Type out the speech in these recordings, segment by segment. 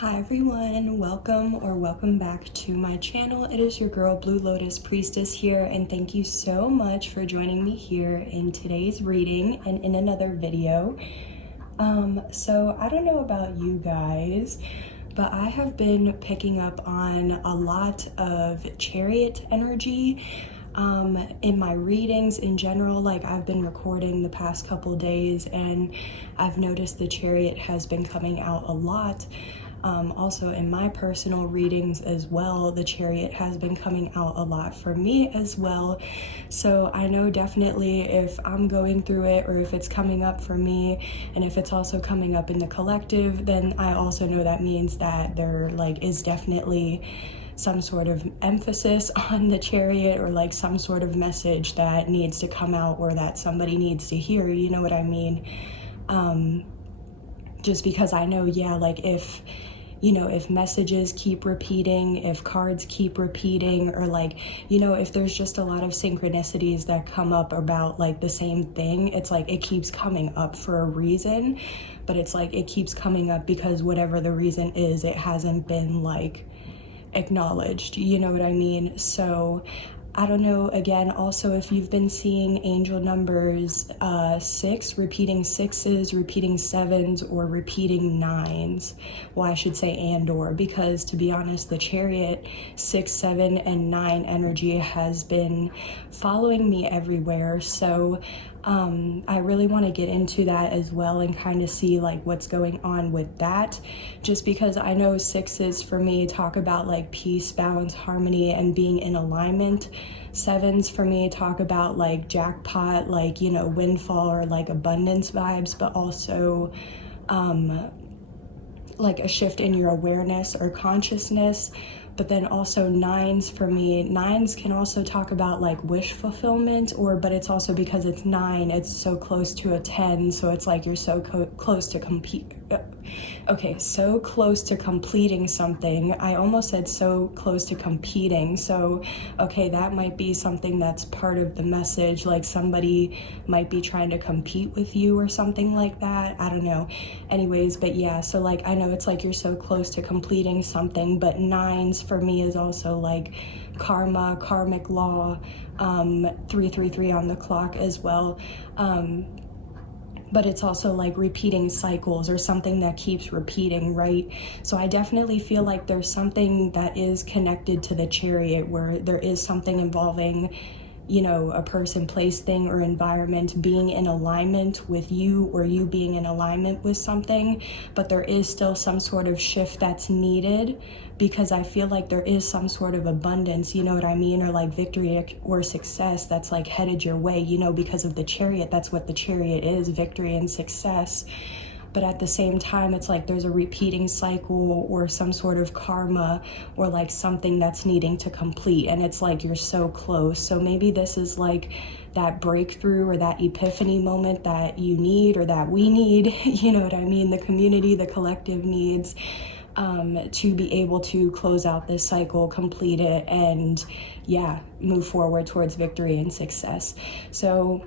Hi everyone, welcome back to my channel. It is your girl Blue Lotus Priestess here, and thank you so much for joining me here in today's reading and in another video. So I don't know about you guys, but I have been picking up on a lot of Chariot energy in my readings in general. Like, I've been recording the past couple days and I've noticed the Chariot has been coming out a lot. Also in my personal readings as well, the Chariot has been coming out a lot for me as well. So I know definitely if I'm going through it, or if it's coming up for me, and if it's also coming up in the collective, then I also know that means that there is definitely some sort of emphasis on the Chariot, or like some sort of message that needs to come out, or that somebody needs to hear, you know what I mean? Just because I know, yeah, like if messages keep repeating, if cards keep repeating, or if there's just a lot of synchronicities that come up about like the same thing, it's like it keeps coming up for a reason, but it's like it keeps coming up because whatever the reason is, it hasn't been like acknowledged, you know what I mean? So I don't know, again, also if you've been seeing angel numbers 6, repeating 6s, repeating 7s, or repeating 9s. Well, I should say or, because to be honest, the Chariot 6, 7, and 9 energy has been following me everywhere. So I really want to get into that as well and kind of see like what's going on with that, just because I know 6s for me talk about like peace, balance, harmony, and being in alignment. 7s for me talk about like jackpot, like, you know, windfall, or like abundance vibes, but also like a shift in your awareness or consciousness. But then also 9s for me, 9s can also talk about like wish fulfillment, but it's also because it's 9, it's so close to a 10, so it's like you're so close to so close to completing something. I almost said so close to competing. So okay, that might be something that's part of the message, like somebody might be trying to compete with you or something like that, I don't know. Anyways, but yeah, so like I know it's like you're so close to completing something, but 9s for me is also like karma, karmic law, 333 on the clock as well. But it's also like repeating cycles, or something that keeps repeating, right? So I definitely feel like there's something that is connected to the Chariot, where there is something involving, you know, a person, place, thing, or environment being in alignment with you, or you being in alignment with something, but there is still some sort of shift that's needed, because I feel like there is some sort of abundance, you know what I mean, or like victory or success that's like headed your way, you know, because of the Chariot. That's what the Chariot is, victory and success. But at the same time, it's like there's a repeating cycle, or some sort of karma, or like something that's needing to complete, and it's like you're so close. So maybe this is like that breakthrough, or that epiphany moment that you need, or that we need, you know what I mean, the community, the collective needs, to be able to close out this cycle, complete it, and yeah, move forward towards victory and success. So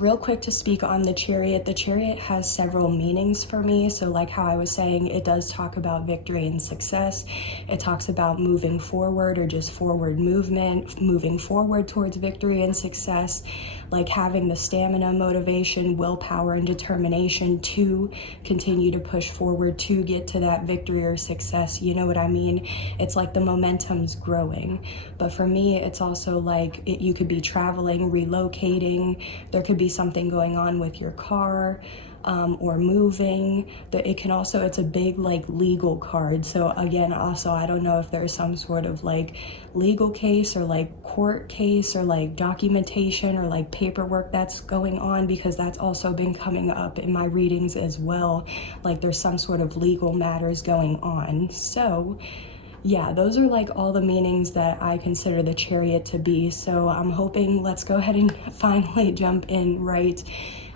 real quick to speak on the Chariot has several meanings for me. So like how I was saying, it does talk about victory and success. It talks about moving forward, or just forward movement, moving forward towards victory and success, like having the stamina, motivation, willpower, and determination to continue to push forward to get to that victory or success, you know what I mean? It's like the momentum's growing. But for me, it's also like you could be traveling, relocating, there could be something going on with your car, or moving. It can also, it's a big like legal card. So again, also, I don't know if there's some sort of like legal case, or like court case, or like documentation, or like paperwork that's going on, because that's also been coming up in my readings as well. Like there's some sort of legal matters going on. So yeah, those are like all the meanings that I consider the Chariot to be. So I'm hoping, let's go ahead and finally jump in right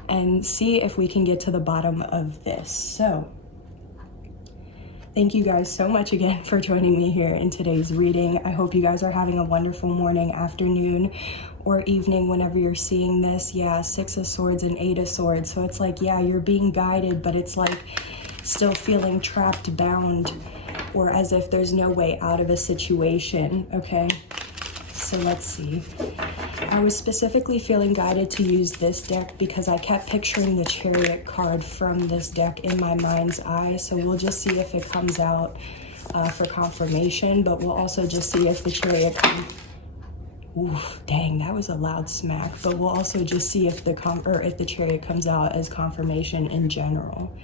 and see if we can get to the bottom of this. So thank you guys so much again for joining me here in today's reading. I hope you guys are having a wonderful morning, afternoon, or evening whenever you're seeing this. Yeah, 6 of Swords and 8 of Swords. So it's like, yeah, you're being guided, but it's like still feeling trapped, bound, or as if there's no way out of a situation, okay? So let's see. I was specifically feeling guided to use this deck because I kept picturing the Chariot card from this deck in my mind's eye. So we'll just see if it comes out for confirmation, but we'll also just see if the Chariot oof, dang, that was a loud smack. But we'll also just see if the Chariot comes out as confirmation in general.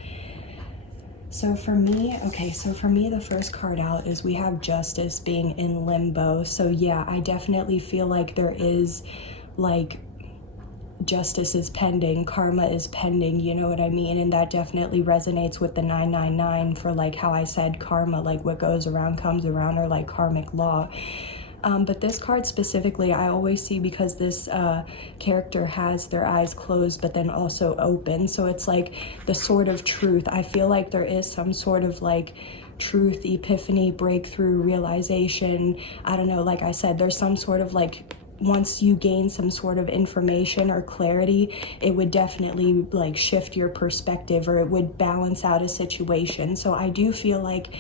So for me, okay, so for me, the first card out is we have Justice being in limbo. So yeah, I definitely feel like there is, like, justice is pending, karma is pending, you know what I mean? And that definitely resonates with the 999 for, like, how I said karma, like what goes around comes around, or like karmic law. But this card specifically, I always see because this character has their eyes closed, but then also open. So it's like the sword of truth. I feel like there is some sort of like truth, epiphany, breakthrough, realization. I don't know, like I said, there's some sort of like, once you gain some sort of information or clarity, it would definitely like shift your perspective, or it would balance out a situation. So I do feel like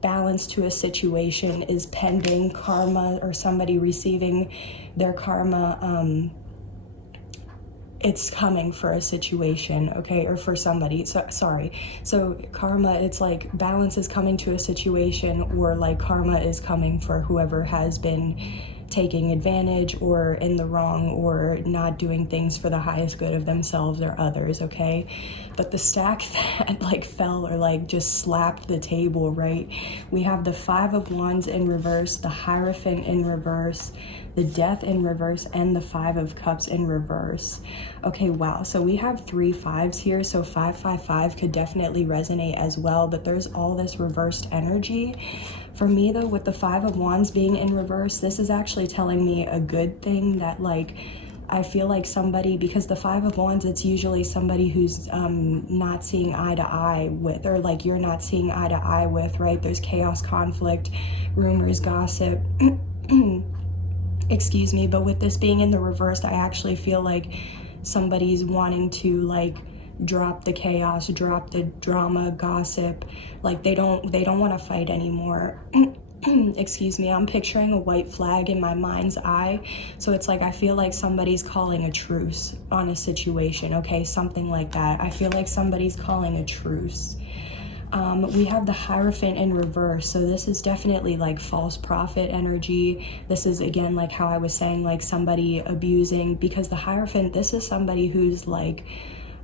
balance to a situation is pending, karma, or somebody receiving their karma, it's coming for a situation, okay, or for somebody. So sorry, so karma, it's like balance is coming to a situation, or like karma is coming for whoever has been taking advantage or in the wrong or not doing things for the highest good of themselves or others, okay? But the stack that like fell or like just slapped the table, right? We have the Five of Wands in reverse, the Hierophant in reverse, the Death in reverse, and the Five of Cups in reverse. Okay, wow, so we have 3 5s here, so 555 could definitely resonate as well, but there's all this reversed energy. For me though, with the Five of Wands being in reverse, this is actually telling me a good thing, that like, I feel like somebody, because the Five of Wands, it's usually somebody who's not seeing eye to eye with, or like you're not seeing eye to eye with, right? There's chaos, conflict, rumors, gossip, excuse me. But with this being in the reverse, I actually feel like somebody's wanting to like drop the chaos, drop the drama, gossip, like they don't want to fight anymore. Excuse me, I'm picturing a white flag in my mind's eye. So it's like, I feel like somebody's calling a truce on a situation, okay? Something like that. I feel like somebody's calling a truce. We have the Hierophant in reverse. So this is definitely like false prophet energy. This is, again, like how I was saying, like somebody abusing, because the Hierophant, this is somebody who's like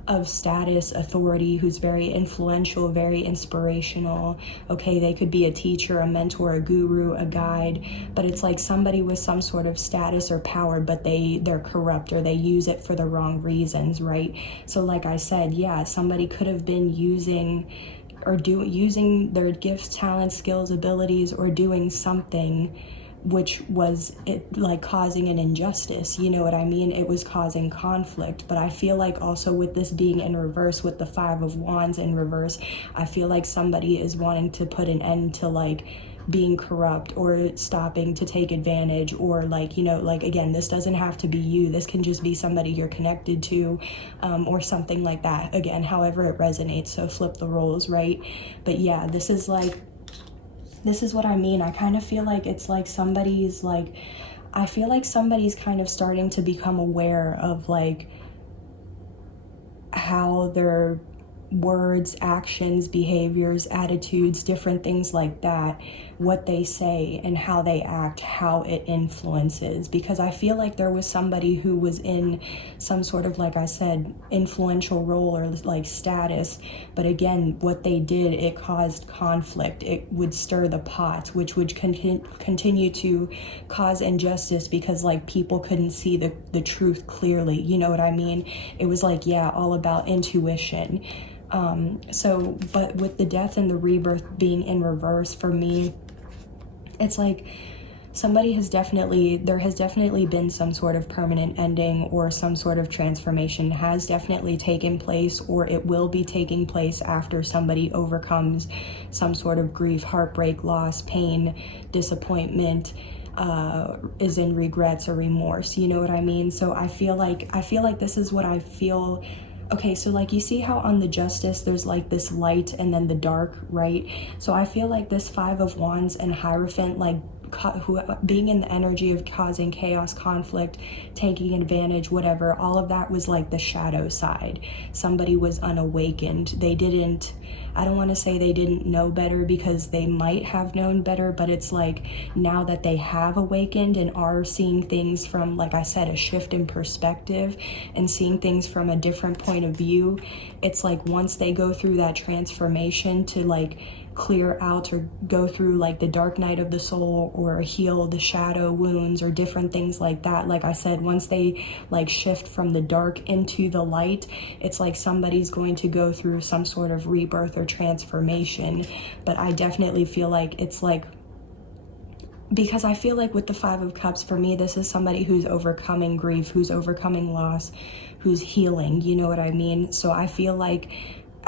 of status, authority, who's very influential, very inspirational, okay? They could be a teacher, a mentor, a guru, a guide, but it's like somebody with some sort of status or power, but they're corrupt, or they use it for the wrong reasons, right? So like I said, yeah, somebody could have been using using their gifts, talents, skills, abilities, or doing something which was like causing an injustice, you know what I mean? It was causing conflict. But I feel like also with this being in reverse, with the Five of Wands in reverse, I feel like somebody is wanting to put an end to like being corrupt, or stopping to take advantage, or like, you know, like, again, this doesn't have to be you, this can just be somebody you're connected to, or something like that, again, however it resonates. So flip the roles, right? But yeah, this is what I mean. I kind of feel like it's like somebody's like, I feel like somebody's kind of starting to become aware of like how their words, actions, behaviors, attitudes, different things like that, what they say and how they act, how it influences. Because I feel like there was somebody who was in some sort of, like I said, influential role or like status, but again, what they did, it caused conflict. It would stir the pot, which would continue to cause injustice, because like people couldn't see the truth clearly, you know what I mean? It was like, yeah, all about intuition. But with the Death and the Rebirth being in reverse, for me, it's like there has definitely been some sort of permanent ending, or some sort of transformation has definitely taken place, or it will be taking place after somebody overcomes some sort of grief, heartbreak, loss, pain, disappointment, is in regrets or remorse, you know what I mean? So I feel like this is what I feel Okay, so like you see how on the Justice there's like this light and then the dark, right? So I feel like this Five of Wands and Hierophant, like being in the energy of causing chaos, conflict, taking advantage, whatever, all of that was like the shadow side. Somebody was unawakened. They didn't, I don't want to say they didn't know better, because they might have known better, but it's like now that they have awakened and are seeing things from, like I said, a shift in perspective and seeing things from a different point of view, it's like once they go through that transformation to like clear out or go through like the dark night of the soul or heal the shadow wounds or different things like that, like I said, once they like shift from the dark into the light, it's like somebody's going to go through some sort of rebirth or transformation. But I definitely feel like it's like, because I feel like with the Five of Cups, for me, this is somebody who's overcoming grief, who's overcoming loss, who's healing, you know what I mean? So I feel like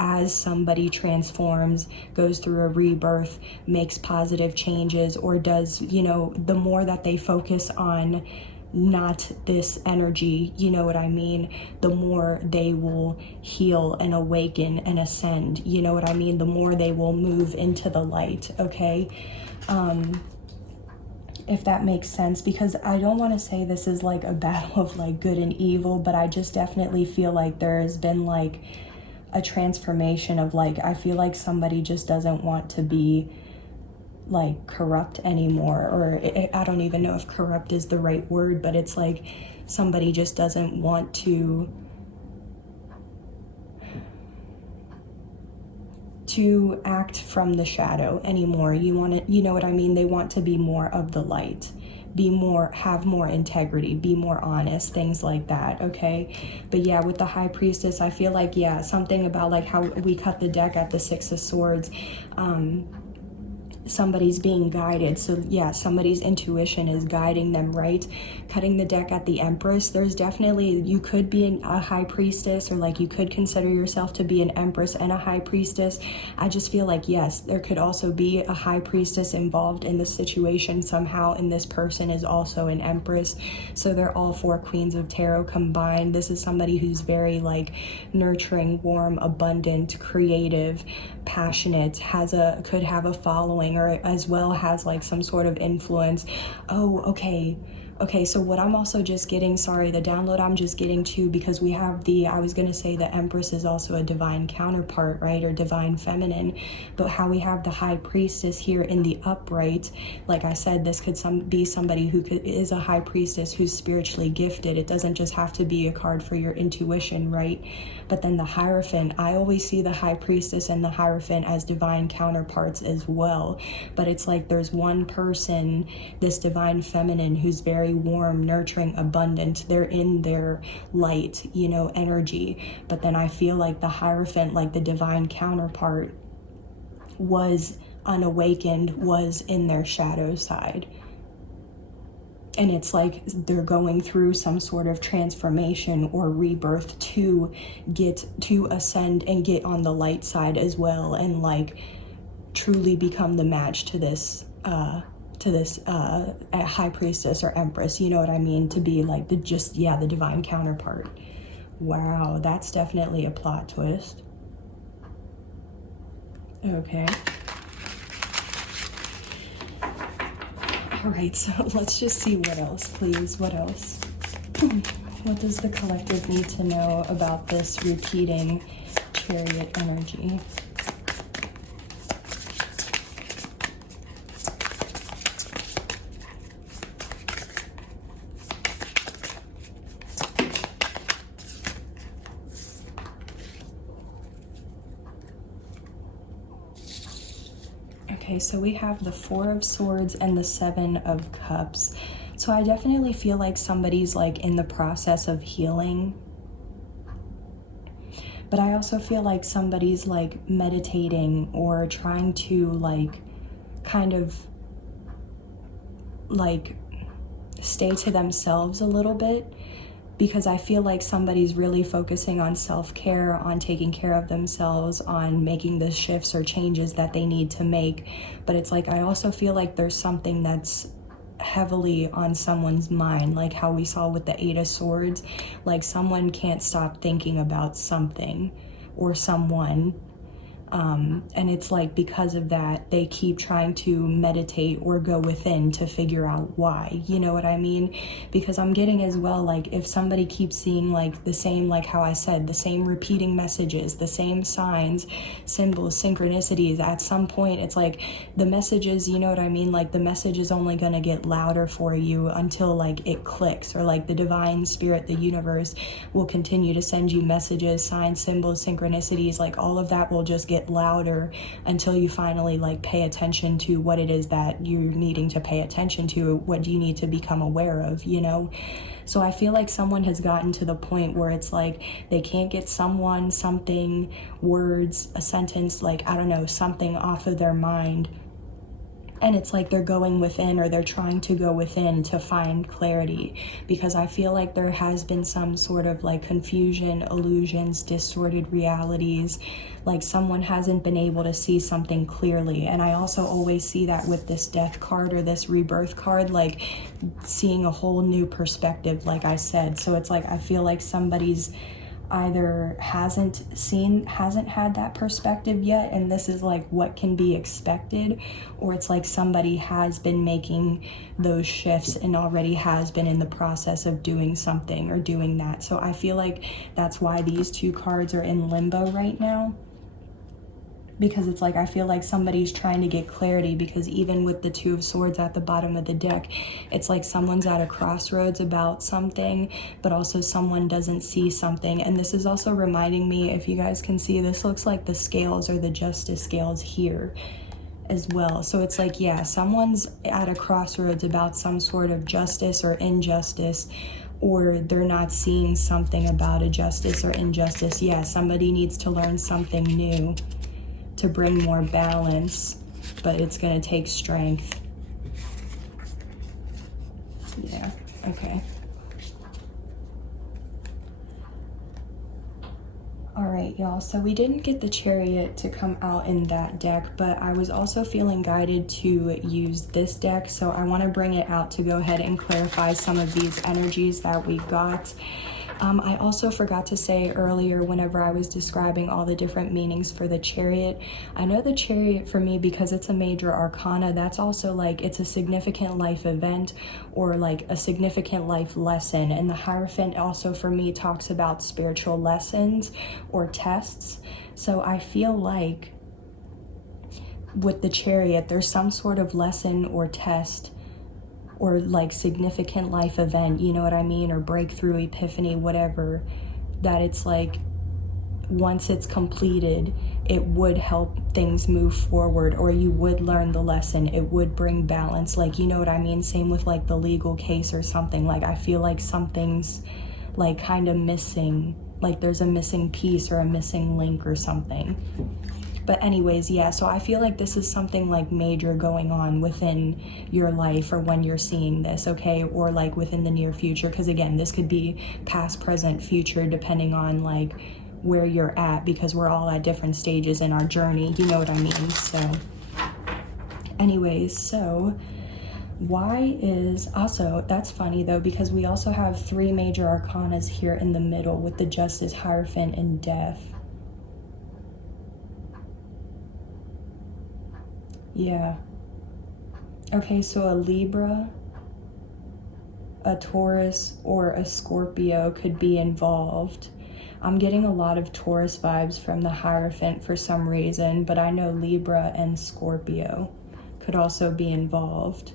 as somebody transforms, goes through a rebirth, makes positive changes, or does, you know, the more that they focus on not this energy, you know what I mean, the more they will heal and awaken and ascend, you know what I mean, the more they will move into the light, okay? If that makes sense, because I don't want to say this is like a battle of like good and evil, but I just definitely feel like there has been like a transformation of like, I feel like somebody just doesn't want to be like corrupt anymore, or I don't even know if corrupt is the right word, but it's like somebody just doesn't want to act from the shadow anymore. You want to, you know what I mean? They want to be more of the light, be more, have more integrity, be more honest, things like that, okay? But yeah, with the High Priestess, I feel like, yeah, something about like how we cut the deck at the Six of Swords, somebody's being guided. So yeah, somebody's intuition is guiding them, right? Cutting the deck at the Empress, there's definitely, you could be a High Priestess, or like you could consider yourself to be an Empress and a High Priestess. I just feel like, yes, there could also be a High Priestess involved in the situation somehow, and this person is also an Empress. So they're all four Queens of Tarot combined. This is somebody who's very like nurturing, warm, abundant, creative, passionate, could have a following, or as well has like some sort of influence. Oh, okay, so what I'm also just getting, sorry, the download I'm just getting too, because we have the, I was gonna say the Empress is also a divine counterpart, right, or divine feminine, but how we have the High Priestess here in the upright, like I said, this could be somebody who is a High Priestess who's spiritually gifted. It doesn't just have to be a card for your intuition, right? But then the Hierophant, I always see the High Priestess and the Hierophant as divine counterparts as well, but it's like there's one person, this divine feminine, who's very warm, nurturing, abundant. They're in their light, you know, energy. But then I feel like the Hierophant, like the divine counterpart, was unawakened, was in their shadow side. And it's like they're going through some sort of transformation or rebirth to ascend and get on the light side as well, and like truly become the match to this High Priestess or Empress, you know what I mean, to be like the divine counterpart. Wow, that's definitely a plot twist. Okay. All right, so let's just see what else, please. What else? What does the collective need to know about this repeating Chariot energy? Okay, so we have the Four of Swords and the Seven of Cups. So I definitely feel like somebody's like in the process of healing. But I also feel like somebody's like meditating or trying to like kind of like stay to themselves a little bit, because I feel like somebody's really focusing on self-care, on taking care of themselves, on making the shifts or changes that they need to make. But it's like I also feel like there's something that's heavily on someone's mind, like how we saw with the Eight of Swords. Like someone can't stop thinking about something or someone. And it's like because of that, they keep trying to meditate or go within to figure out why, you know what I mean? Because I'm getting as well, like if somebody keeps seeing like the same, like how I said, the same repeating messages, the same signs, symbols, synchronicities, at some point it's like the messages, you know what I mean? Like the message is only going to get louder for you until like it clicks, or like the divine spirit, the universe will continue to send you messages, signs, symbols, synchronicities, like all of that will just get louder until you finally like pay attention to what it is that you're needing to pay attention to. What do you need to become aware of, you know? So I feel like someone has gotten to the point where it's like they can't get someone, something, words, a sentence, like I don't know, something off of their mind. And it's like they're going within, or they're trying to go within to find clarity, because I feel like there has been some sort of like confusion, illusions, distorted realities, like someone hasn't been able to see something clearly. And I also always see that with this death card or this rebirth card, like seeing a whole new perspective, like I said. So it's like I feel like somebody's either hasn't had that perspective yet, and this is like what can be expected, or it's like somebody has been making those shifts and already has been in the process of doing something or doing that. So I feel like that's why these two cards are in limbo right now, because it's like I feel like somebody's trying to get clarity, because even with the Two of Swords at the bottom of the deck, it's like someone's at a crossroads about something, but also someone doesn't see something. And this is also reminding me, if you guys can see, this looks like the scales or the justice scales here as well. So it's like, yeah, someone's at a crossroads about some sort of justice or injustice, or they're not seeing something about a justice or injustice. Yeah, somebody needs to learn something new to bring more balance, but it's going to take strength. Yeah, okay. All right, y'all, so we didn't get the Chariot to come out in that deck, but I was also feeling guided to use this deck, so I want to bring it out to go ahead and clarify some of these energies that we got. I also forgot to say earlier, whenever I was describing all the different meanings for the Chariot, I know the Chariot for me, because it's a major arcana, that's also like it's a significant life event or like a significant life lesson. And the Hierophant also for me talks about spiritual lessons or tests. So I feel like with the Chariot, there's some sort of lesson or test or like significant life event, you know what I mean, or breakthrough, epiphany, whatever, that it's like once it's completed, it would help things move forward, or you would learn the lesson, it would bring balance, like, you know what I mean? Same with like the legal case or something. Like I feel like something's like kind of missing, like there's a missing piece or a missing link or something. But anyways, yeah, so I feel like this is something like major going on within your life, or when you're seeing this, okay? Or like within the near future, because again, this could be past, present, future, depending on like where you're at, because we're all at different stages in our journey, you know what I mean? So anyways, so why is also, that's funny though, because we also have three major arcanas here in the middle with the Justice, Hierophant, and Death. Yeah. Okay, so a Libra, a Taurus, or a Scorpio could be involved. I'm getting a lot of Taurus vibes from the Hierophant for some reason, but I know Libra and Scorpio could also be involved.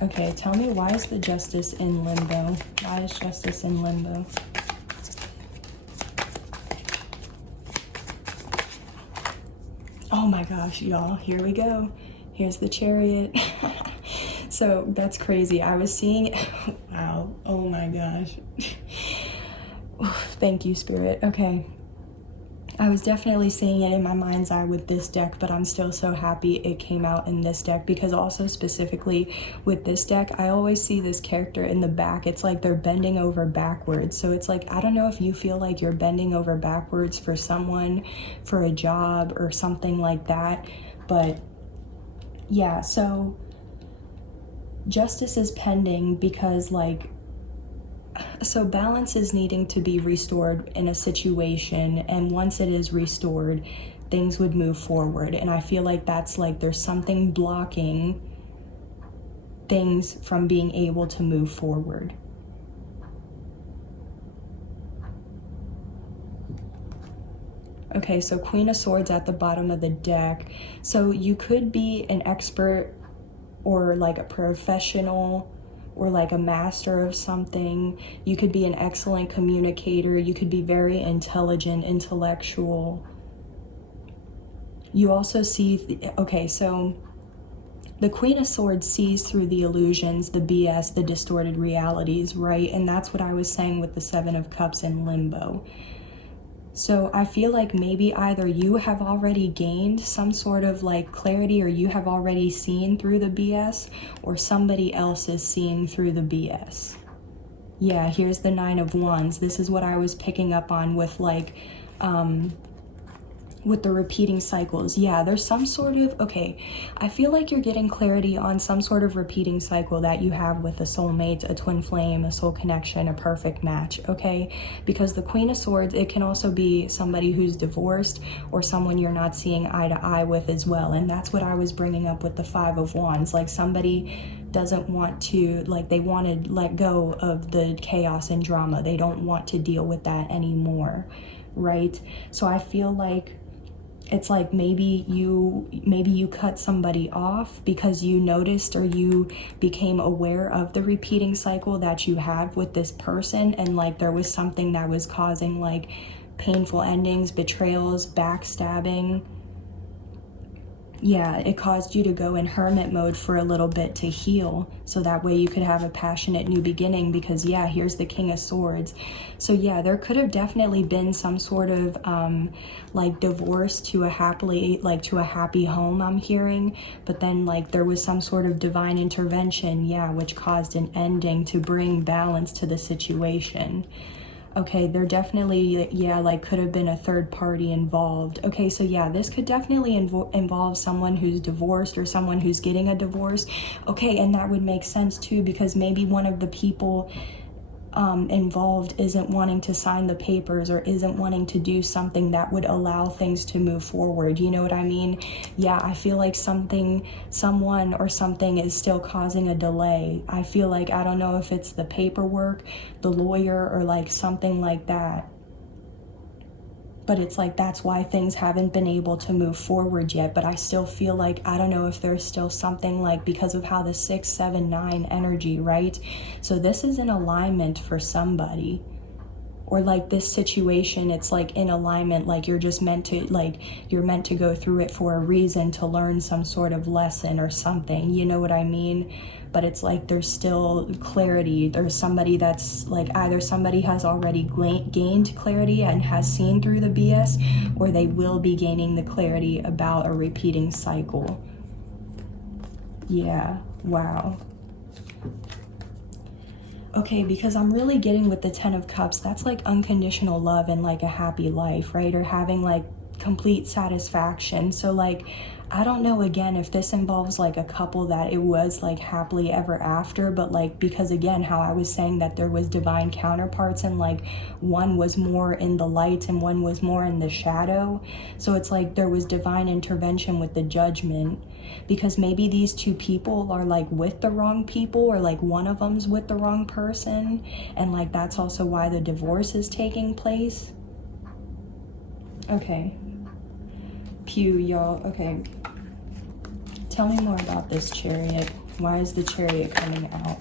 Okay, tell me, why is the Justice in limbo? Why is Justice in limbo? Oh my gosh, y'all, here we go. Here's the Chariot. So that's crazy. I was seeing, wow, oh my gosh. Thank you, Spirit. Okay. I was definitely seeing it in my mind's eye with this deck, but I'm still so happy it came out in this deck, because also specifically with this deck, I always see this character in the back. It's like they're bending over backwards. So it's like, I don't know if you feel like you're bending over backwards for someone, for a job or something like that. But yeah, so justice is pending because like, so balance is needing to be restored in a situation, and once it is restored, things would move forward. And I feel like that's like there's something blocking things from being able to move forward. Okay, so Queen of Swords at the bottom of the deck. So you could be an expert or like a professional or like a master of something. You could be an excellent communicator. You could be very intelligent, intellectual. You also see, okay, so the Queen of Swords sees through the illusions, the BS, the distorted realities, right? And that's what I was saying with the Seven of Cups in limbo. So I feel like maybe either you have already gained some sort of like clarity, or you have already seen through the BS, or somebody else is seeing through the BS. Yeah, here's the Nine of Wands. This is what I was picking up on with like, with the repeating cycles. Yeah, there's some sort of, okay, I feel like you're getting clarity on some sort of repeating cycle that you have with a soulmate, a twin flame, a soul connection, a perfect match, okay? Because the Queen of Swords, it can also be somebody who's divorced or someone you're not seeing eye to eye with as well. And that's what I was bringing up with the Five of Wands. Like somebody doesn't want to, like they want to let go of the chaos and drama. They don't want to deal with that anymore, right? So I feel like it's like maybe you cut somebody off because you noticed or you became aware of the repeating cycle that you had with this person, and like there was something that was causing like painful endings, betrayals, backstabbing. Yeah, it caused you to go in hermit mode for a little bit to heal, so that way you could have a passionate new beginning, because yeah, here's the King of Swords. So yeah, there could have definitely been some sort of like divorce to a happy home, I'm hearing, but then like there was some sort of divine intervention, yeah, which caused an ending to bring balance to the situation. Okay, there definitely, yeah, like could have been a third party involved. Okay, so yeah, this could definitely involve someone who's divorced or someone who's getting a divorce. Okay, and that would make sense too, because maybe one of the people involved isn't wanting to sign the papers or isn't wanting to do something that would allow things to move forward. You know what I mean? Yeah, I feel like someone or something is still causing a delay. I feel like, I don't know if it's the paperwork, the lawyer, or like something like that. But it's like, that's why things haven't been able to move forward yet. But I still feel like, I don't know if there's still something like, because of how the 6, 7, 9 energy, right? So this is in alignment for somebody. Or like this situation, it's like in alignment, like you're just meant to, like you're meant to go through it for a reason, to learn some sort of lesson or something, you know what I mean? But it's like there's still clarity. There's somebody that's like, either somebody has already gained clarity and has seen through the BS, or they will be gaining the clarity about a repeating cycle. Yeah, wow. Okay, because I'm really getting with the 10 of Cups, that's like unconditional love and like a happy life, right? Or having like complete satisfaction. So like, I don't know, again, if this involves like a couple that it was like happily ever after, but like, because again, how I was saying that there was divine counterparts, and like one was more in the light and one was more in the shadow. So it's like there was divine intervention with the Judgment, because maybe these two people are like with the wrong people, or like one of them's with the wrong person, and like that's also why the divorce is taking place. Okay. Pew, y'all. Okay. Tell me more about this Chariot. Why is the Chariot coming out?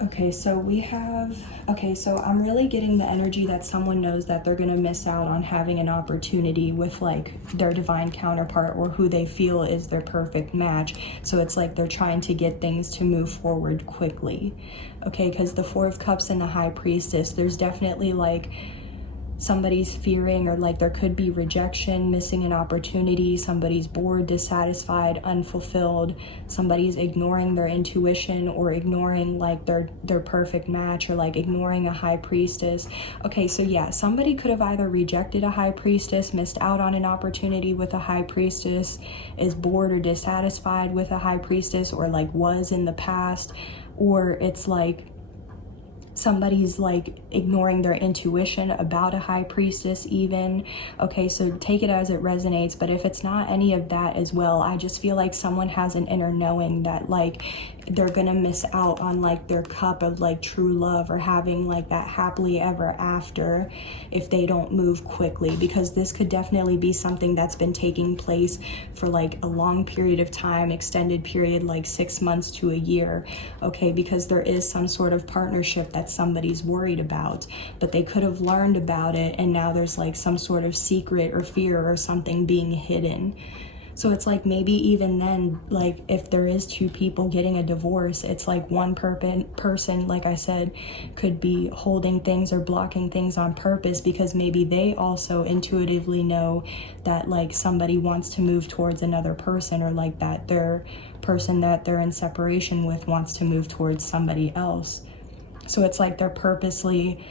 Okay, so we have, okay, so I'm really getting the energy that someone knows that they're going to miss out on having an opportunity with like their divine counterpart, or who they feel is their perfect match. So it's like they're trying to get things to move forward quickly. Okay, because the 4 of Cups and the High Priestess, there's definitely like somebody's fearing, or like there could be rejection, missing an opportunity, somebody's bored, dissatisfied, unfulfilled, somebody's ignoring their intuition, or ignoring like their perfect match, or like ignoring a high priestess. Okay, so yeah, somebody could have either rejected a high priestess, missed out on an opportunity with a high priestess, is bored or dissatisfied with a high priestess, or like was in the past, or it's like somebody's like ignoring their intuition about a high priestess even. Okay, so take it as it resonates, but if it's not any of that as well, I just feel like someone has an inner knowing that like they're gonna miss out on like their cup of like true love, or having like that happily ever after, if they don't move quickly, because this could definitely be something that's been taking place for like a long period of time, extended period, like 6 months to a year. Okay, because there is some sort of partnership that somebody's worried about, but they could have learned about it, and now there's like some sort of secret or fear or something being hidden. So it's like maybe even then, like if there is two people getting a divorce, it's like one person, like I said, could be holding things or blocking things on purpose, because maybe they also intuitively know that like somebody wants to move towards another person, or like that their person that they're in separation with wants to move towards somebody else. So it's like they're purposely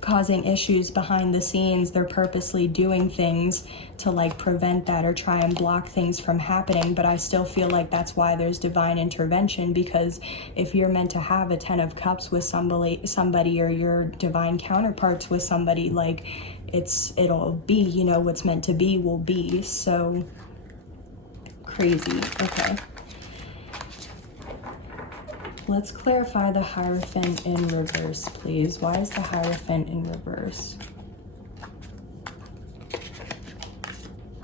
causing issues behind the scenes. They're purposely doing things to like prevent that or try and block things from happening. But I still feel like that's why there's divine intervention, because if you're meant to have a 10 of Cups with somebody or your divine counterparts with somebody, like it'll be, you know, what's meant to be will be. So crazy. Okay. Let's clarify the Hierophant in reverse, please. Why is the Hierophant in reverse?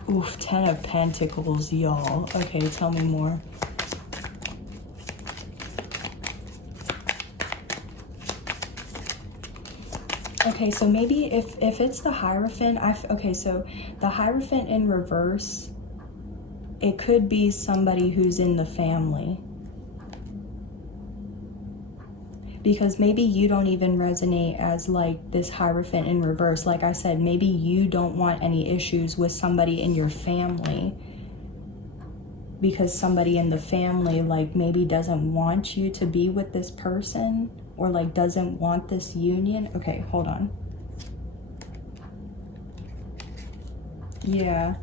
Oof, 10 of Pentacles, y'all. Okay, tell me more. Okay, so maybe if it's the Hierophant, okay, so the Hierophant in reverse, it could be somebody who's in the family. Because maybe you don't even resonate as like this Hierophant in reverse. Like I said, maybe you don't want any issues with somebody in your family, because somebody in the family like maybe doesn't want you to be with this person, or like doesn't want this union. Okay, hold on. Yeah.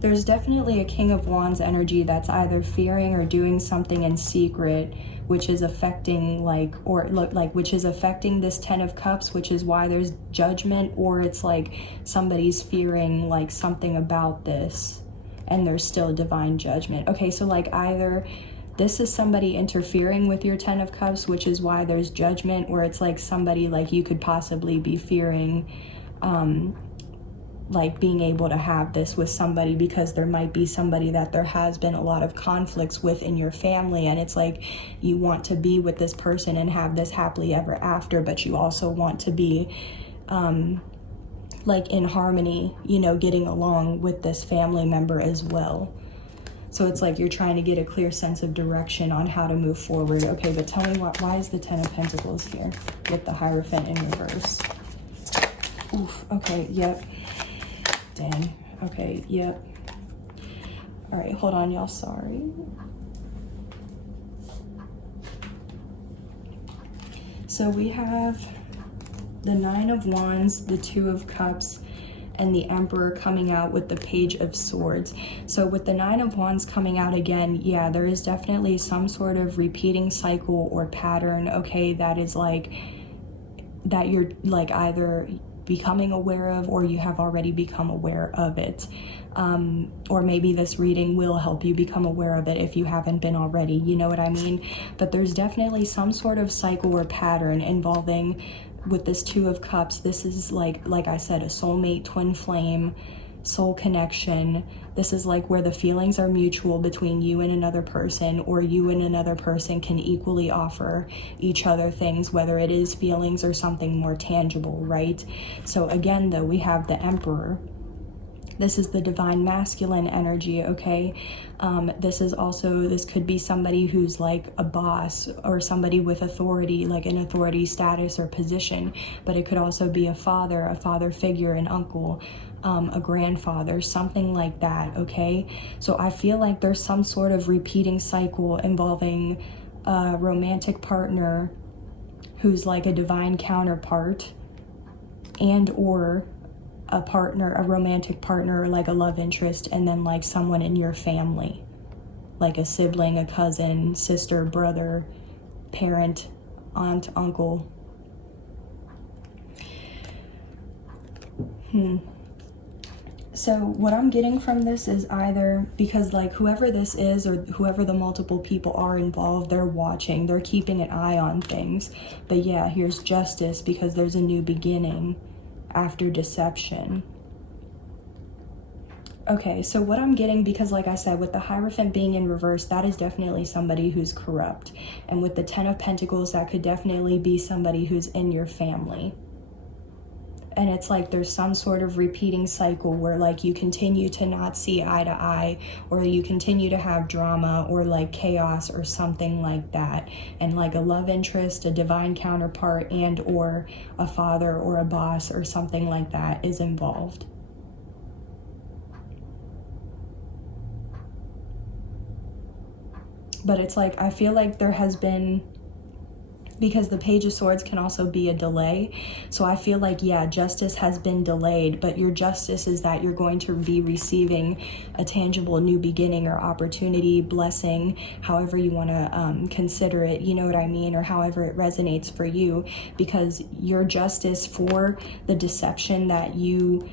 There's definitely a King of Wands energy that's either fearing or doing something in secret, which is affecting which is affecting this 10 of Cups, which is why there's judgment, or it's like somebody's fearing like something about this and there's still divine judgment. Okay, so like either this is somebody interfering with your 10 of Cups, which is why there's judgment, or it's like somebody like you could possibly be fearing like being able to have this with somebody, because there might be somebody that there has been a lot of conflicts with in your family, and it's like you want to be with this person and have this happily ever after, but you also want to be like in harmony, you know, getting along with this family member as well. So it's like you're trying to get a clear sense of direction on how to move forward. Okay, but tell me why is the 10 of Pentacles here with the Hierophant in reverse? Oof, okay, yep. Dang. Okay, yep. All right, hold on, y'all. Sorry. So we have the 9 of Wands, the 2 of Cups, and the Emperor coming out with the Page of Swords. So with the 9 of Wands coming out again, yeah, there is definitely some sort of repeating cycle or pattern, okay, that is like, that you're like either becoming aware of, or you have already become aware of it. Or maybe this reading will help you become aware of it if you haven't been already, you know what I mean? But there's definitely some sort of cycle or pattern involving, with this 2 of Cups, this is like I said, a soulmate, twin flame, soul connection. This is like where the feelings are mutual between you and another person, or you and another person can equally offer each other things, whether it is feelings or something more tangible, right? So again, though, we have the Emperor. This is the divine masculine energy, okay? This could be somebody who's like a boss or somebody with authority, like an authority status or position, but it could also be a father figure, an uncle, a grandfather, something like that, okay? So I feel like there's some sort of repeating cycle involving a romantic partner who's like a divine counterpart, and or a partner, a romantic partner, or like a love interest, and then like someone in your family, like a sibling, a cousin, sister, brother, parent, aunt, uncle. So what I'm getting from this is either, because like whoever this is or whoever the multiple people are involved, they're watching, they're keeping an eye on things. But yeah, here's justice, because there's a new beginning after deception. Okay, so what I'm getting, because like I said, with the Hierophant being in reverse, that is definitely somebody who's corrupt. And with the Ten of Pentacles, that could definitely be somebody who's in your family. And it's like there's some sort of repeating cycle where like you continue to not see eye to eye, or you continue to have drama or like chaos or something like that. And like a love interest, a divine counterpart, and or a father or a boss or something like that is involved. But it's like, I feel like there has been, because the Page of Swords can also be a delay. So I feel like, yeah, justice has been delayed, but your justice is that you're going to be receiving a tangible new beginning or opportunity, blessing, however you want to consider it, you know what I mean, or however it resonates for you, because your justice for the deception that you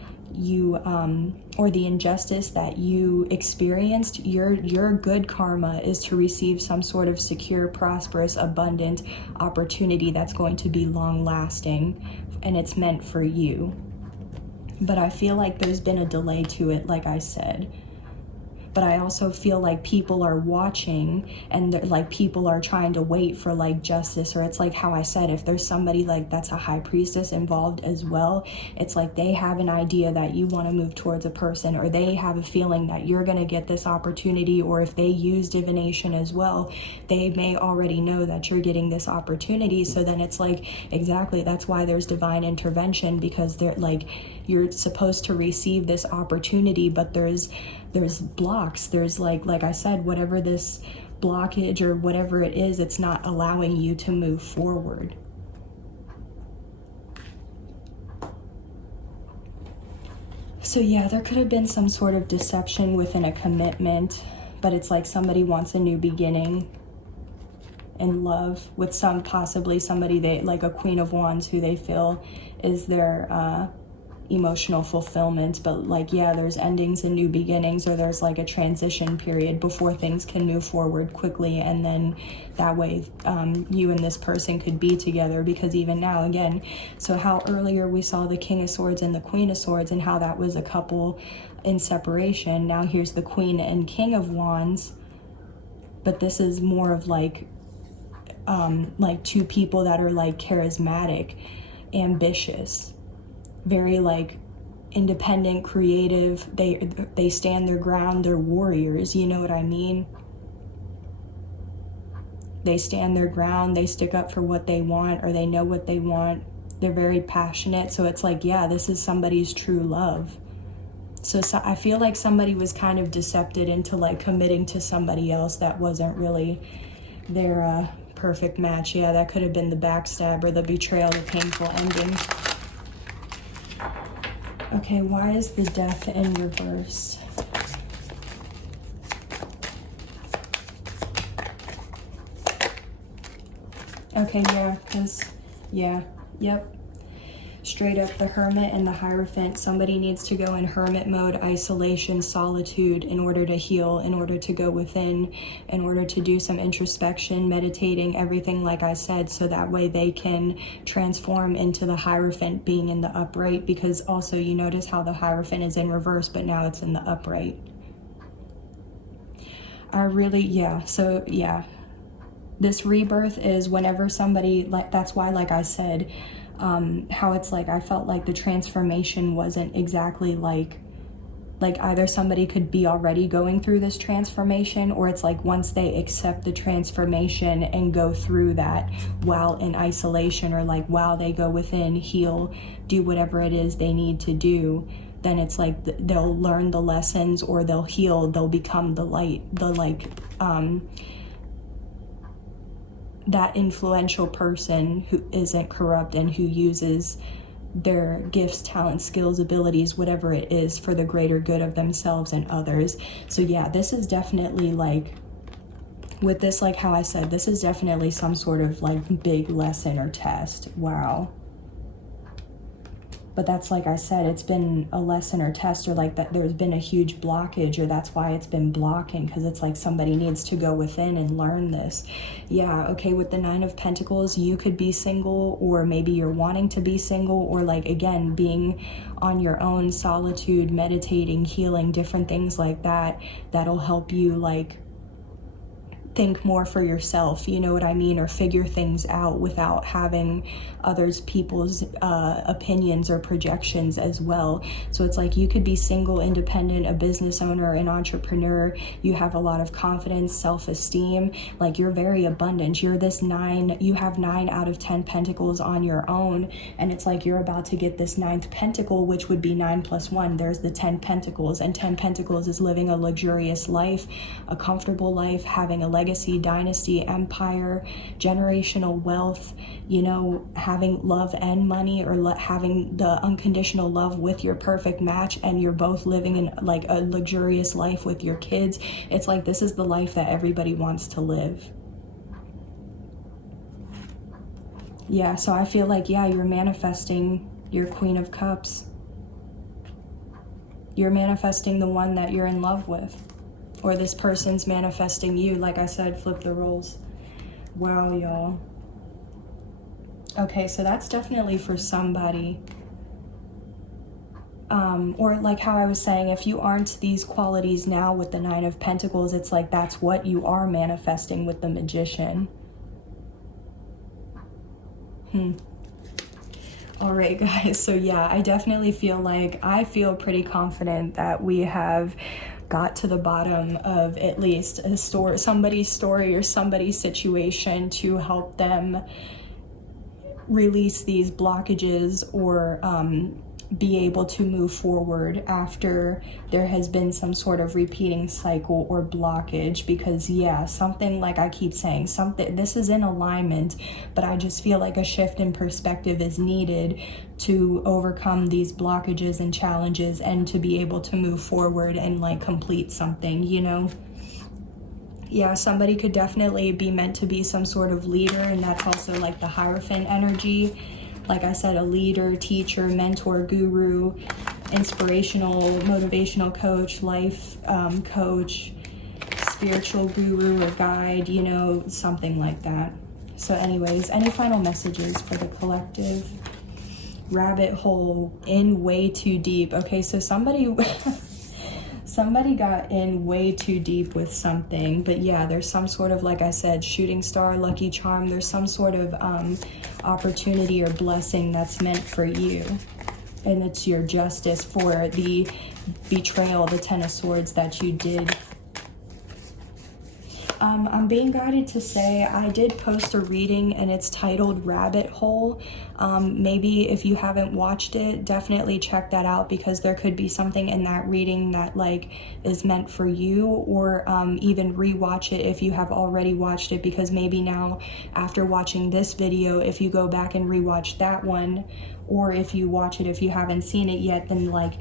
or the injustice that you experienced, your good karma is to receive some sort of secure, prosperous, abundant opportunity that's going to be long lasting, and it's meant for you. But I feel like there's been a delay to it, like I said. But I also feel like people are watching, and like people are trying to wait for like justice, or it's like how I said, if there's somebody like that's a high priestess involved as well, it's like they have an idea that you want to move towards a person, or they have a feeling that you're going to get this opportunity, or if they use divination as well, they may already know that you're getting this opportunity. So then it's like, exactly, that's why there's divine intervention, because they're like, you're supposed to receive this opportunity, but there's blocks. There's like I said, whatever this blockage or whatever it is, it's not allowing you to move forward. So yeah, there could have been some sort of deception within a commitment, but it's like somebody wants a new beginning in love with possibly somebody they like, a Queen of Wands, who they feel is their emotional fulfillment. But like, yeah, there's endings and new beginnings, or there's like a transition period before things can move forward quickly, and then that way you and this person could be together. Because even now, again, so how earlier we saw the King of Swords and the Queen of Swords and how that was a couple in separation, now here's the Queen and King of Wands, but this is more of like two people that are like charismatic, ambitious, very like independent, creative. They stand their ground. They're warriors, you know what I mean? They stand their ground. They stick up for what they want, or they know what they want. They're very passionate. So it's like, yeah, this is somebody's true love. So I feel like somebody was kind of decepted into like committing to somebody else that wasn't really their perfect match. Yeah, that could have been the backstab or the betrayal, the painful ending. Okay, why is the Death in reverse? Okay, yeah, because, yeah, yep. Straight up the Hermit and the Hierophant. Somebody needs to go in hermit mode, isolation, solitude, in order to heal, in order to go within, in order to do some introspection, meditating, everything like I said, so that way they can transform into the Hierophant being in the upright. Because also you notice how the Hierophant is in reverse, but now it's in the upright. So yeah. This rebirth is whenever somebody, like, that's why, like I said, how it's like I felt like the transformation wasn't exactly like Like either somebody could be already going through this transformation, or it's like once they accept the transformation and go through that while in isolation, or like while they go within, heal, do whatever it is they need to do, then it's like they'll learn the lessons, or they'll heal, they'll become the light, that influential person who isn't corrupt and who uses their gifts, talents, skills, abilities, whatever it is, for the greater good of themselves and others. So yeah, this is definitely like, with this, like how I said, this is definitely some sort of like big lesson or test. Wow. But that's, like I said, it's been a lesson or test, or like that there's been a huge blockage, or that's why it's been blocking, because it's like somebody needs to go within and learn this. Yeah, okay, with the Nine of Pentacles, you could be single, or maybe you're wanting to be single, or like, again, being on your own, solitude, meditating, healing, different things like that, that'll help you like think more for yourself, you know what I mean, or figure things out without having people's opinions or projections as well. So it's like you could be single, independent, a business owner, an entrepreneur. You have a lot of confidence, self-esteem, like you're very abundant. You're this 9, you have 9 out of 10 pentacles on your own, and it's like you're about to get this 9th pentacle, which would be 9 plus 1. There's the 10 pentacles, and 10 pentacles is living a luxurious life, a comfortable life, having a legacy, dynasty, empire, generational wealth, you know, having love and money, or having the unconditional love with your perfect match, and you're both living in like a luxurious life with your kids. It's like this is the life that everybody wants to live. Yeah, so I feel like, yeah, you're manifesting your Queen of Cups. You're manifesting the one that you're in love with. Or this person's manifesting you. Like I said, flip the roles. Wow, y'all. Okay, so that's definitely for somebody. Or like how I was saying, if you aren't these qualities now with the 9 of Pentacles, it's like that's what you are manifesting with the Magician. All right, guys. So yeah, I definitely feel like, I feel pretty confident that we have got to the bottom of at least a story, somebody's story or somebody's situation, to help them release these blockages, or be able to move forward after there has been some sort of repeating cycle or blockage. Because yeah, something, like I keep saying, something, this is in alignment, but I just feel like a shift in perspective is needed to overcome these blockages and challenges, and to be able to move forward and like complete something, you know. Yeah, somebody could definitely be meant to be some sort of leader, and that's also like the Hierophant energy. Like I said, a leader, teacher, mentor, guru, inspirational, motivational coach, life coach, spiritual guru or guide, you know, something like that. So anyways, any final messages for the collective? Rabbit hole, in way too deep. Okay, so somebody somebody got in way too deep with something. But yeah, there's some sort of, like I said, shooting star, lucky charm. There's some sort of opportunity or blessing that's meant for you, and it's your justice for the betrayal, the 10 of Swords that you did. I'm being guided to say, I did post a reading and it's titled Rabbit Hole. Maybe if you haven't watched it, definitely check that out, because there could be something in that reading that like is meant for you, or even rewatch it if you have already watched it, because maybe now after watching this video, if you go back and rewatch that one, or if you watch it if you haven't seen it yet, then like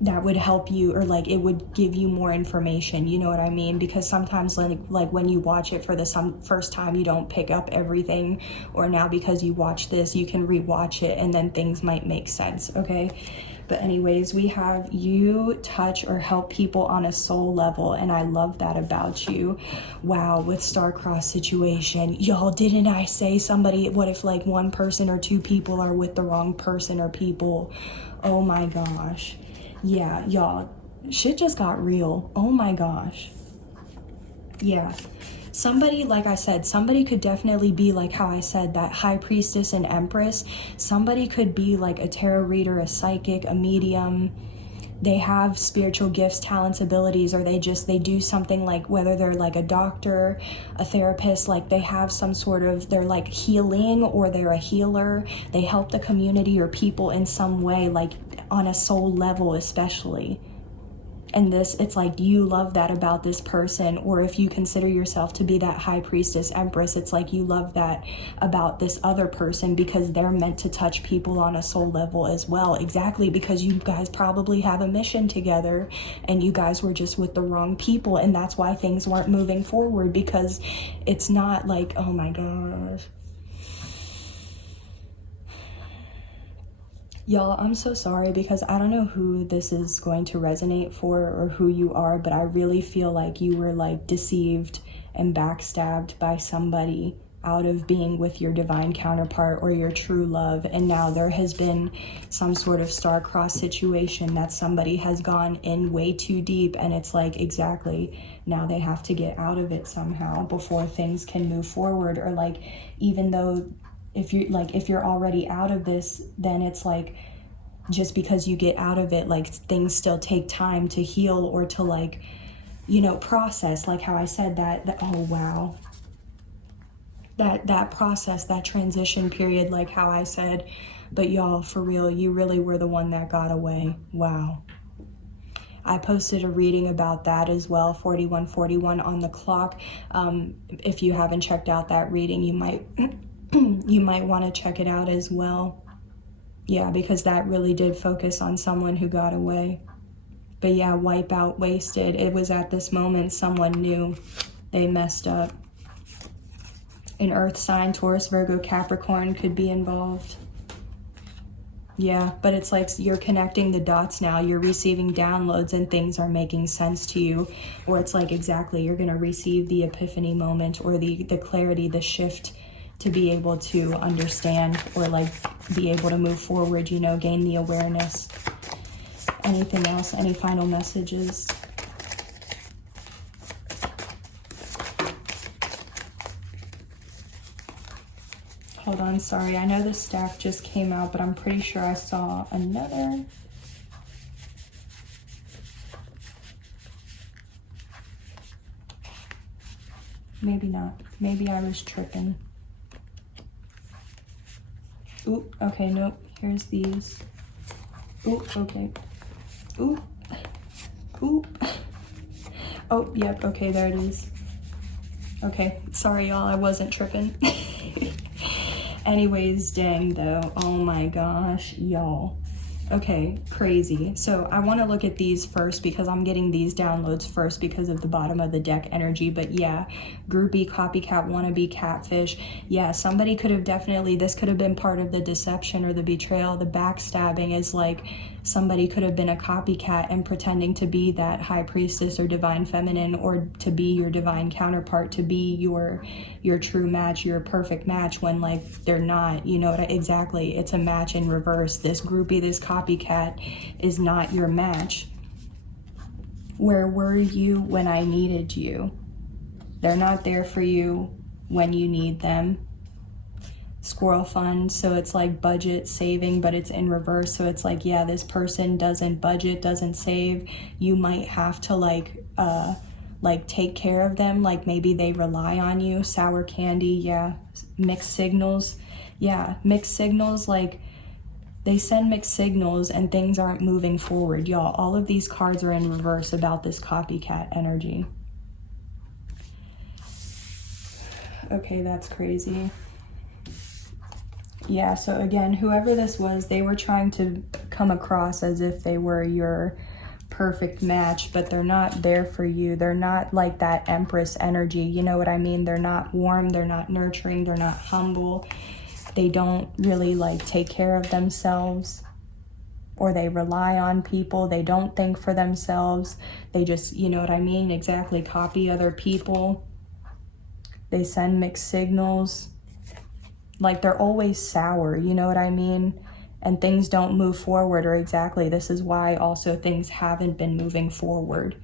that would help you, or like it would give you more information, you know what I mean? Because sometimes like when you watch it for the first time, you don't pick up everything, or now because you watch this, you can rewatch it and then things might make sense, okay? But anyways, we have you touch or help people on a soul level, and I love that about you. Wow, with star-crossed situation. Y'all, didn't I say somebody, what if like one person or two people are with the wrong person or people? Oh my gosh. Yeah, y'all, shit just got real. Oh my gosh. Yeah. Somebody, like I said, somebody could definitely be like how I said, that high priestess and empress. Somebody could be like a tarot reader, a psychic, a medium, they have spiritual gifts, talents, abilities, or they do something, like whether they're like a doctor, a therapist, like they have some sort of, they're like healing, or they're a healer. They help the community or people in some way, like on a soul level especially. And this, it's like you love that about this person, or if you consider yourself to be that high priestess empress, it's like you love that about this other person because they're meant to touch people on a soul level as well. Exactly, because you guys probably have a mission together and you guys were just with the wrong people, and that's why things weren't moving forward, because it's not like, oh my gosh. Y'all, I'm so sorry because I don't know who this is going to resonate for or who you are, but I really feel like you were like deceived and backstabbed by somebody out of being with your divine counterpart or your true love. And now there has been some sort of star-crossed situation that somebody has gone in way too deep, and it's like, exactly, now they have to get out of it somehow before things can move forward. Or like, even though if you're already out of this, then it's like, just because you get out of it, like things still take time to heal or to like, you know, process, like how I said that oh wow, that process, that transition period, like how I said. But y'all, for real, you really were the one that got away. Wow. I posted a reading about that as well, 4141 on the clock. If you haven't checked out that reading, you might you might want to check it out as well. Yeah, because that really did focus on someone who got away. But yeah, wipe out, wasted. It was at this moment someone knew they messed up. An earth sign, Taurus, Virgo, Capricorn could be involved. Yeah, but it's like you're connecting the dots now. You're receiving downloads and things are making sense to you. Or it's like, exactly, you're going to receive the epiphany moment or the clarity, the shift to be able to understand or like be able to move forward, you know, gain the awareness. Anything else? Any final messages? Hold on, sorry. I know the stack just came out, but I'm pretty sure I saw another. Maybe not. Maybe I was tripping. Ooh, okay, nope. Here's these. Ooh, okay. Ooh. Ooh. Oh, yep, okay, there it is. Okay, sorry y'all, I wasn't tripping. Anyways, dang though. Oh my gosh, y'all. Okay, crazy. So I want to look at these first because I'm getting these downloads first because of the bottom of the deck energy. But yeah, groupie, copycat, wannabe, catfish. Yeah, somebody could have definitely, this could have been part of the deception or the betrayal. The backstabbing is like somebody could have been a copycat and pretending to be that high priestess or divine feminine, or to be your divine counterpart, to be your true match, your perfect match, when like they're not, you know. Exactly, it's a match in reverse. This groupie, this copycat is not your match. Where were you when I needed you? They're not there for you when you need them. Squirrel fund, so it's like budget, saving, but it's in reverse. So it's like, yeah, this person doesn't budget, doesn't save. You might have to like take care of them, like maybe they rely on you. Sour candy, yeah. Mixed signals, yeah. Mixed signals, like they send mixed signals and things aren't moving forward. Y'all, all of these cards are in reverse about this copycat energy. Okay, that's crazy. Yeah, so again, whoever this was, they were trying to come across as if they were your perfect match, but they're not there for you. They're not like that Empress energy, you know what I mean? They're not warm, they're not nurturing, they're not humble. They don't really like take care of themselves, or they rely on people. They don't think for themselves. They just, you know what I mean? Exactly, copy other people. They send mixed signals. Like they're always sour, you know what I mean? And things don't move forward, or exactly, this is why also things haven't been moving forward.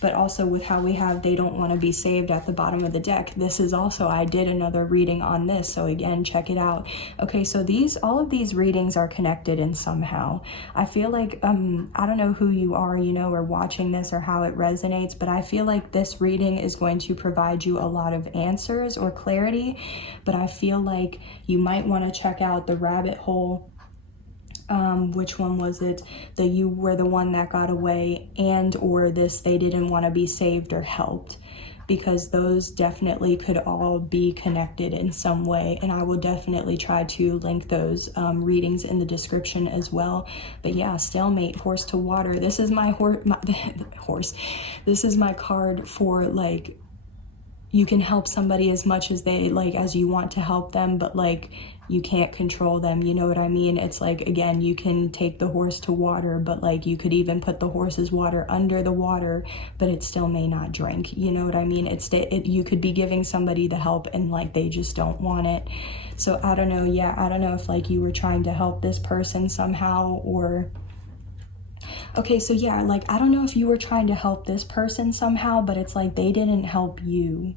but also with how we have they don't want to be saved at the bottom of the deck. This is also, I did another reading on this, so again, check it out. Okay, so all of these readings are connected in somehow. I feel like, I don't know who you are, you know, or watching this or how it resonates, but I feel like this reading is going to provide you a lot of answers or clarity, but I feel like you might want to check out the rabbit hole. Which one was it? The you were the one that got away, and or this they didn't want to be saved or helped, because those definitely could all be connected in some way, and I will definitely try to link those readings in the description as well. But yeah, stalemate, horse to water. This is my horse. This is my card for, like, you can help somebody as much as they, like, as you want to help them, but like you can't control them, you know what I mean? It's like, again, you can take the horse to water, but like you could even put the horse's water under the water, but it still may not drink, you know what I mean? You could be giving somebody the help and like they just don't want it. So I don't know, yeah, I don't know if like you were trying to help this person somehow, or okay, so yeah, like, I don't know if you were trying to help this person somehow, but it's like they didn't help you,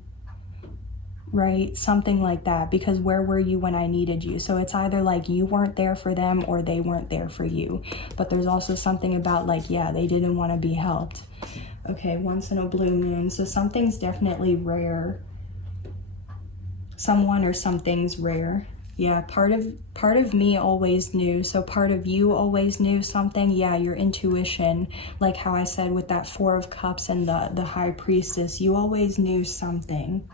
right? Something like that, because where were you when I needed you? So it's either like you weren't there for them or they weren't there for you. But there's also something about like, yeah, they didn't want to be helped. Okay, once in a blue moon. So something's definitely rare. Someone or something's rare. Yeah, part of me always knew. So part of you always knew something. Yeah, your intuition, like how I said with that Four of Cups and the High Priestess, you always knew something.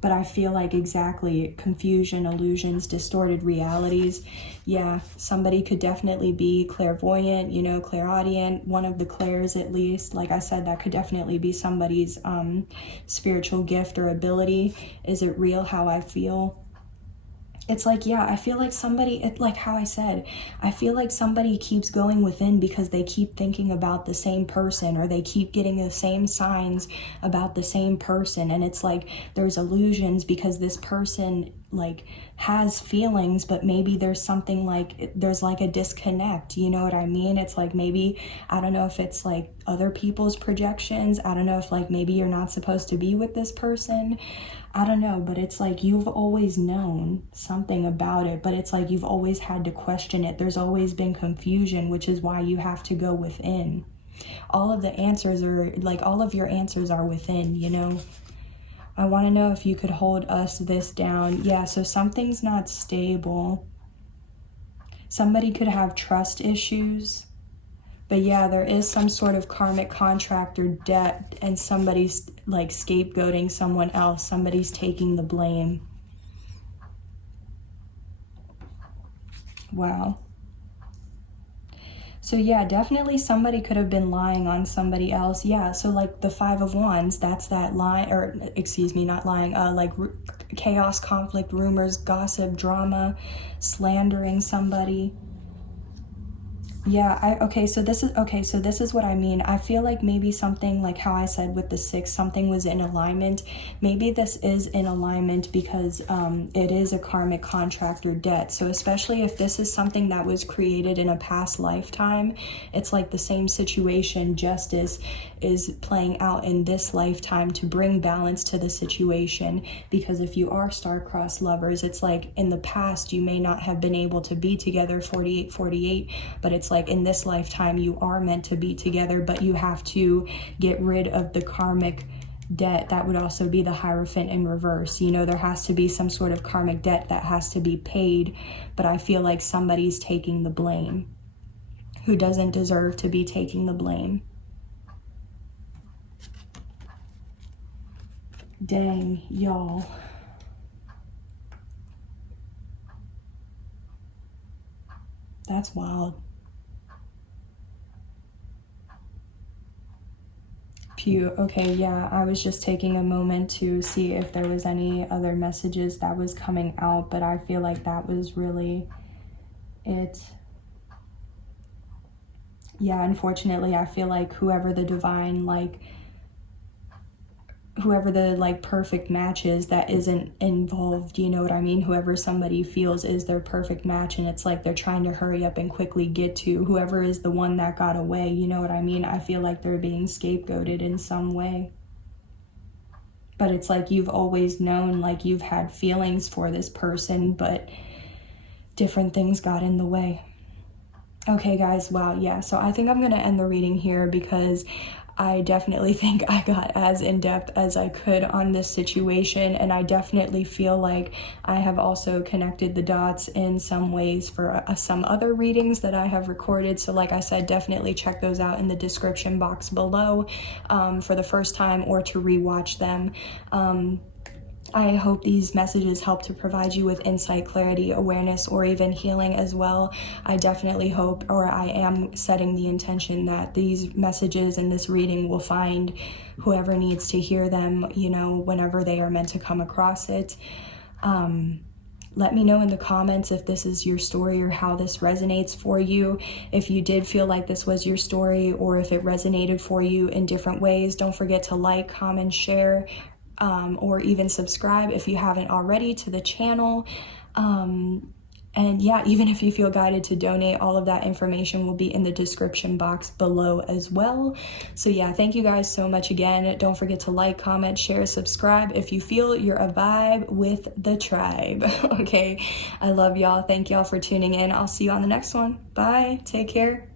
But I feel like exactly confusion, illusions, distorted realities. Yeah, somebody could definitely be clairvoyant, you know, clairaudient, one of the clairs at least. Like I said, that could definitely be somebody's spiritual gift or ability. Is it real how I feel? It's like, yeah, I feel like somebody, like how I said, I feel like somebody keeps going within because they keep thinking about the same person, or they keep getting the same signs about the same person. And it's like there's illusions because this person like has feelings, but maybe there's something like, there's like a disconnect, you know what I mean? It's like maybe, I don't know if it's like other people's projections. I don't know if like maybe you're not supposed to be with this person. I don't know, but it's like you've always known something about it, but it's like you've always had to question it. There's always been confusion, which is why you have to go within. All of the answers are, like, all of your answers are within, you know? I want to know if you could hold this down. Yeah, so something's not stable. Somebody could have trust issues. But yeah, there is some sort of karmic contract or debt, and somebody's like scapegoating someone else. Somebody's taking the blame. Wow. So yeah, definitely somebody could have been lying on somebody else. Yeah, so like the Five of Wands, that's that lie, or excuse me, not lying, like chaos, conflict, rumors, gossip, drama, slandering somebody. Yeah, okay, so this is what I mean. I feel like maybe something like how I said with the 6, something was in alignment. Maybe this is in alignment because it is a karmic contract or debt. So especially if this is something that was created in a past lifetime, it's like the same situation, justice is playing out in this lifetime to bring balance to the situation. Because if you are star-crossed lovers, it's like in the past you may not have been able to be together 48, but it's like in this lifetime you are meant to be together, but you have to get rid of the karmic debt. That would also be the Hierophant in reverse. You know, there has to be some sort of karmic debt that has to be paid, but I feel like somebody's taking the blame who doesn't deserve to be taking the blame. Dang, y'all. That's wild. Pew. Okay, yeah, I was just taking a moment to see if there was any other messages that was coming out, but I feel like that was really it. Yeah, unfortunately, I feel like whoever the divine, like, whoever the like perfect match is that isn't involved, you know what I mean? Whoever somebody feels is their perfect match, and it's like they're trying to hurry up and quickly get to whoever is the one that got away, you know what I mean? I feel like they're being scapegoated in some way. But it's like you've always known, like you've had feelings for this person, but different things got in the way. Okay, guys, wow, yeah, so I think I'm gonna end the reading here because I definitely think I got as in-depth as I could on this situation, and I definitely feel like I have also connected the dots in some ways for some other readings that I have recorded. So like I said, definitely check those out in the description box below for the first time or to rewatch them. I hope these messages help to provide you with insight, clarity, awareness, or even healing as well. I definitely hope, or I am setting the intention that these messages and this reading will find whoever needs to hear them, you know, whenever they are meant to come across it. Let me know in the comments if this is your story or how this resonates for you. If you did feel like this was your story or if it resonated for you in different ways, don't forget to like, comment, share, or even subscribe if you haven't already to the channel. And yeah, even if you feel guided to donate, all of that information will be in the description box below as well. So yeah, thank you guys so much again. Don't forget to like, comment, share, subscribe if you feel you're a vibe with the tribe. Okay, I love y'all. Thank y'all for tuning in. I'll see you on the next one. Bye. Take care.